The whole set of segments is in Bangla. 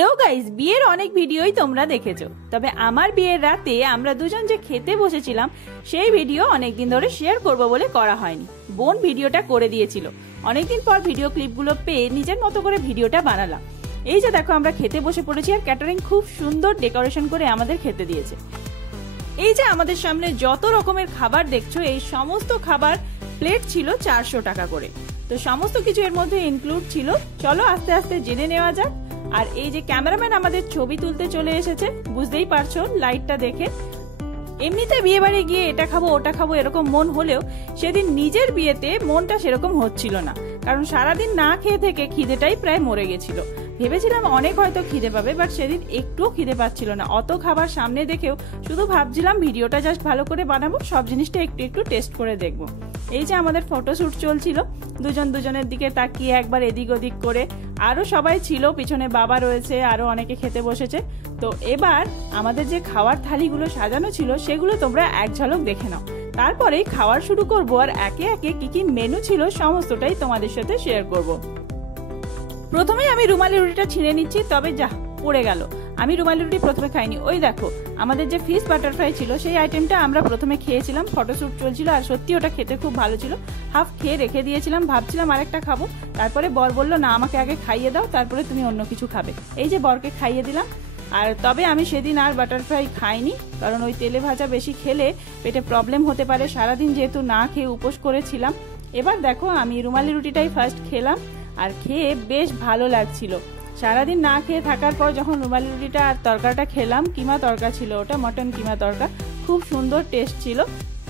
হ্যালো গাইস, বিয়ের অনেক ভিডিওই তোমরা দেখেছো, তবে আমার বিয়ের রাতে আমরা দুজন যে খেতে বসেছিলাম সেই ভিডিও অনেকদিন ধরে শেয়ার করব বলে করা হয়নি। বোন ভিডিওটা করে দিয়েছিল, অনেকদিন পর ভিডিও ক্লিপগুলো পেয়ে নিজের মতো করে ভিডিওটা বানালাম। এই যে দেখো আমরা খেতে বসে পড়েছি, আর ক্যাটারিং খুব সুন্দর ডেকোরেশন করে আমাদের খেতে দিয়েছে। এই যে আমাদের সামনে যত রকমের খাবার দেখছো, এই সমস্ত খাবার প্লেট ছিল 400 টাকা করে। তো সমস্ত কিছু এর মধ্যে ইনক্লুড ছিল। চলো আস্তে আস্তে জেনে নেওয়া যাক। আর এই যে ক্যামেরাম্যান আমাদের ছবি তুলতে চলে এসেছে, বুঝতেই পারছো লাইটটা দেখে। এমনিতে বিয়ে বাড়ি গিয়ে এটা খাবো ওটা খাবো এরকম মন হলেও সেদিন নিজের বিয়েতে মনটা সেরকম হচ্ছিল না, কারণ সারাদিন না খেয়ে থেকে খিদেটাই প্রায় মরে গেছিল। ভেবেছিলাম অনেক হয়তো খিদে পাবে, বাট সেদিন একটুও খিদে পাচ্ছিল না। অত খাবার সামনে দেখেও শুধু ভাবছিলাম ভিডিওটা জাস্ট ভালো করে বানাবো, সব জিনিসটা একটু একটু টেস্ট করে দেখবো। এই যে আমাদের ফটোশুট চলছিল, দুজন দুজনের দিকে তাকিয়ে একবার এদিক ওদিক করে। আরো সবাই ছিল, পিছনে বাবা রয়েছে, আরো অনেকে খেতে বসেছে। তো এবার আমাদের যে খাওয়ার থালিগুলো সাজানো ছিল সেগুলো তোমরা এক ঝলক দেখে নাও, তারপরেই খাওয়ার শুরু করবো। আর একে একে কি কি মেনু ছিল সমস্তটাই তোমাদের সাথে শেয়ার করব। প্রথমেই আমি রুমালি রুটিটা ছিঁড়ে নিচ্ছি, তবে যা পড়ে গেল। আমি রুমালি রুটি প্রথমে খাইনি। ওই দেখো আমাদের যে ফিশ বাটারফ্রাই ছিল সেই আইটেমটা আমরা প্রথমে খেয়েছিলাম, ফটোশুট চলছিল, আর সত্যি ওটা খেতে খুব ভালো ছিল। হাফ খেয়ে রেখে দিয়েছিলাম, ভাবছিলাম আরেকটা খাবো। তারপরে বর বললো না, আমাকে আগে খাইয়ে দাও, তারপরে তুমি অন্য কিছু খাবে। এই যে বরকে খাইয়ে দিলাম। আর তবে আমি সেদিন আর বাটারফ্রাই খাইনি, কারণ ওই তেলে ভাজা বেশি খেলে পেটে প্রবলেম হতে পারে। সারাদিন যেহেতু না খেয়ে উপোস করেছিলাম। এবার দেখো আমি রুমালি রুটিটাই ফার্স্ট খেলাম, আর খেয়ে বেশ ভালো লাগছিল। সারাদিন না খেয়ে থাকার পর যখন রুমালি রুটিটা আর তরকাটা খেলাম, কিমা তরকা ছিল ওটা, মটন কিমা তরকা, খুব সুন্দর টেস্ট ছিল।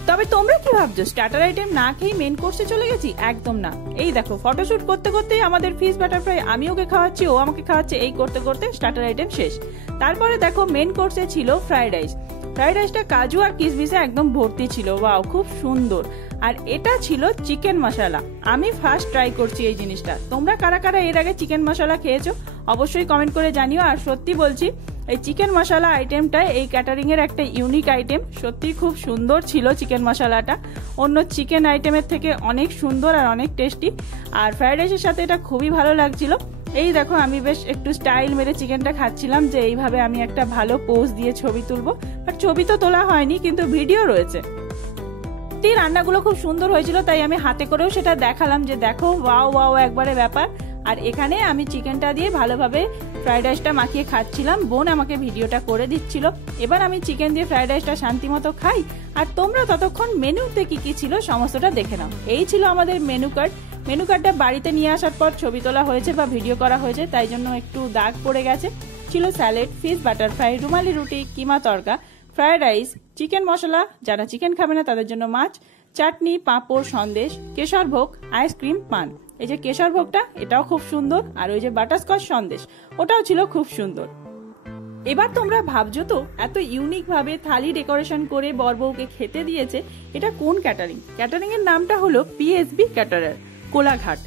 তবে তোমরা কি ভাবছো স্টার্টার আইটেম না খেয়ে মেন কোর্সে চলে গেছি? একদম না। এই দেখো ফটোশুট করতে করতেই আমাদের ফিশ বাটারফ্রাই আমি ওকে খাওয়াচ্ছি, ও আমাকে খাওয়াচ্ছে, এই করতে করতে স্টার্টার আইটেম শেষ। তারপরে দেখো মেন কোর্সে ছিল ফ্রাইড রাইস। ফ্রাইড রাইসটা কাজু আর কিশমিশে একদম ভর্তি ছিল, ওয়াও খুব সুন্দর। আর এটা ছিল চিকেন মশলা। আমি ফার্স্ট ট্রাই করছি এই জিনিসটা। তোমরা কারা কারা এর আগে চিকেন মশলা খেয়েছো অবশ্যই কমেন্ট করে জানিও। আর সত্যি বলছি এই চিকেন মশলা আইটেমটা এই ক্যাটারিং এর একটা ইউনিক আইটেম। সত্যি খুব সুন্দর ছিল চিকেন মশলাটা, অন্য চিকেন আইটেমের থেকে অনেক সুন্দর আর অনেক টেস্টি। আর ফ্রাইড রাইসের সাথে এটা খুবই ভালো লাগছিল। এই দেখো আমি বেশ একটু স্টাইল মেরে চিকেনটা খাচ্ছিলাম, যে এইভাবে আমি একটা ভালো পোজ দিয়ে ছবি তুলবো। বাট ছবি তো তোলা হয়নি, কিন্তু ভিডিও রয়েছে। রান্নাগুলো খুব সুন্দর হয়েছিল, তাই আমি হাতে করেও সেটা দেখালাম, যে দেখো ওয়াও ওয়াও একবারে ব্যাপার। আর এখানে আমি চিকেনটা দিয়ে ভালোভাবে ফ্রাইড রাইসটা মাখিয়ে খাচ্ছিলাম, বোন আমাকে ভিডিওটা করে দিচ্ছিল। এবার আমি চিকেন দিয়ে ফ্রাইড রাইসটা শান্তি মতো খাই, আর তোমরা ততক্ষণ মেনুতে কি কি ছিল সমস্তটা দেখে নাও। এই ছিল আমাদের মেনু কার্ড। মেনু কার্ডটা বাড়িতে নিয়ে আসার পর ছবি তোলা হয়েছে বা ভিডিও করা হয়েছে, তাই জন্য একটু দাগ পড়ে গেছে। ছিল স্যালাড, ফিশ বাটারফ্রাই, রুমালি রুটি, কিমা তরকা, ফ্রাইড রাইস, চিকেন মশলা, যারা চিকেন খাবে না তাদের জন্য মাছ, চাটনি, পাঁপড়, সন্দেশ, কেশর ভোগ, আইসক্রিম, পান। এই যে কেশর ভোগটা এটাও খুব সুন্দর, আর ওই যে বাটারস্কচ সন্দেশ ওটাও ছিল খুব সুন্দর। এবার তোমরা ভাবছো তো এত ইউনিক ভাবে থালি ডেকোরেশন করে বর বউকে খেতে দিয়েছে, এটা কোন ক্যাটারিং? ক্যাটারিং এর নামটা হলো পিএসবি ক্যাটারার, কোলাঘাট।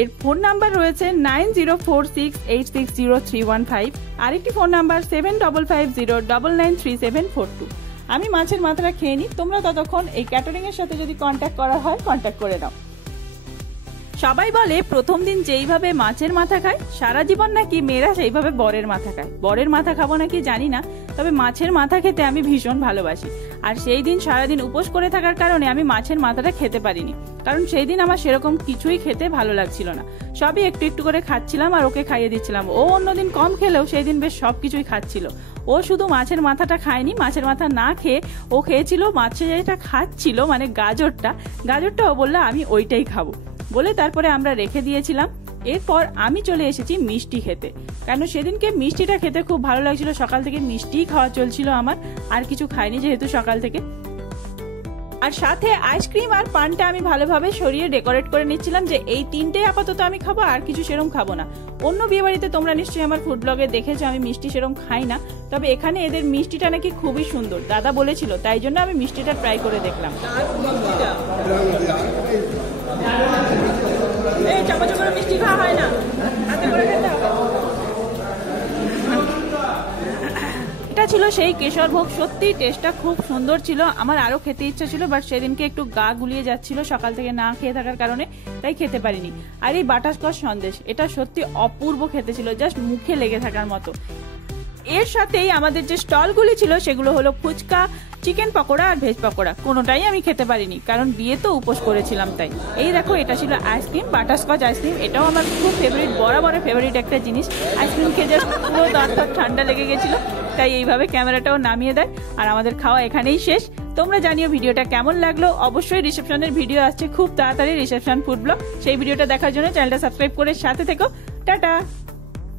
এর ফোন নাম্বার রয়েছে 9046860315, আরেকটি ফোন নাম্বার 7550993742। আমি মাছের মাথাটা খেয়ে নিই, তোমরা ততক্ষণ এই ক্যাটারিং এর সাথে যদি কন্ট্যাক্ট করা হয় কন্ট্যাক্ট করে নাও। সবাই বলে প্রথম দিন যেইভাবে মাছের মাথা খায় সারা জীবন নাকি মেয়েরা সেইভাবে বরের মাথা খায়। বরের মাথা খাবো নাকি জানি না, তবে মাছের মাথা খেতে আমি ভীষণ ভালোবাসি। আর সেই দিন সারাদিন উপোস করে থাকার কারণে আমি মাছের মাথাটা খেতে পারিনি, কারণ সেই দিন আমার সেরকম কিছুই খেতে ভালো লাগছিল না। সবই একটু একটু করে খাচ্ছিলাম আর ওকে খাইয়ে দিচ্ছিলাম। ও অন্যদিন কম খেলেও সেই দিন বেশ সবকিছুই খাচ্ছিল। ও শুধু মাছের মাথাটা খায়নি, মাছের মাথা না খেয়ে ও খেয়েছিল মাছের যেটা খাচ্ছিল মানে গাজরটা ও বললো আমি ওইটাই খাবো বলে তারপরে আমরা রেখে দিয়েছিলাম। এরপর আমি চলে এসেছি মিষ্টি খেতে, কেন সেদিনকে মিষ্টিটা খেতে খুব ভালো লাগছিল। সকাল থেকে মিষ্টিই খাওয়া চলছিল আমার, আর কিছু খাইনি যেহেতু সকাল থেকে। আর সাথে আইসক্রিম আর পানটা আমি ভালোভাবে সরিয়ে ডেকোরেট করে নিচ্ছিলাম, যে এই তিনটে আপাতত আমি খাবো, আর কিছু সেরম খাবো না। অন্য বিয়ে বাড়িতে তোমরা নিশ্চয়ই আমার ফুড ব্লগে দেখেছো আমি মিষ্টি সেরম খাই না, তবে এখানে এদের মিষ্টিটা নাকি খুবই সুন্দর, দাদা বলেছিল, তাই জন্য আমি মিষ্টিটা ট্রাই করে দেখলাম। এই চামচ করে মিষ্টি খাওয়া হয় না, হাতে করে খেতে হবে। এটা ছিল সেই কেশর ভোগ সত্যি টেস্টটা খুব সুন্দর ছিল। আমার আরো খেতে ইচ্ছা ছিল, বাট সেদিনকে একটু গা গুলিয়ে যাচ্ছিল সকাল থেকে না খেয়ে থাকার কারণে, তাই খেতে পারিনি। আর এই বাটারস্কচ সন্দেশ, এটা সত্যি অপূর্ব খেতে ছিল, জাস্ট মুখে লেগে থাকার মতো। এর সাথেই আমাদের যে স্টলগুলি ছিল সেগুলো হলো ফুচকা, চিকেন পকোড়া আর ভেজ পকোড়া। কোনোটাই আমি খেতে পারিনি, কারণ বিয়ে তো উপোস করেছিলাম তাই। এই দেখো, এটা ছিল আইসক্রিম, বাটারস্কচ আইসক্রিম। এটাও আমার খুব ফেভারিট, বরাবর ফেভারিট একটা জিনিস। আইসক্রিম খেয়ে জাস্ট পুরো দাঁত ঠান্ডা লেগে গেছিল, তাই এইভাবে ক্যামেরাটাও নামিয়ে দেয়। আর আমাদের খাওয়া এখানেই শেষ। তোমরা জানিও ভিডিওটা কেমন লাগলো। অবশ্যই রিসেপশনের ভিডিও আসছে খুব তাড়াতাড়ি, রিসেপশন ফুড ব্লগ। সেই ভিডিওটা দেখার জন্য চ্যানেলটা সাবস্ক্রাইব করে সাথে থেকো। টাটা।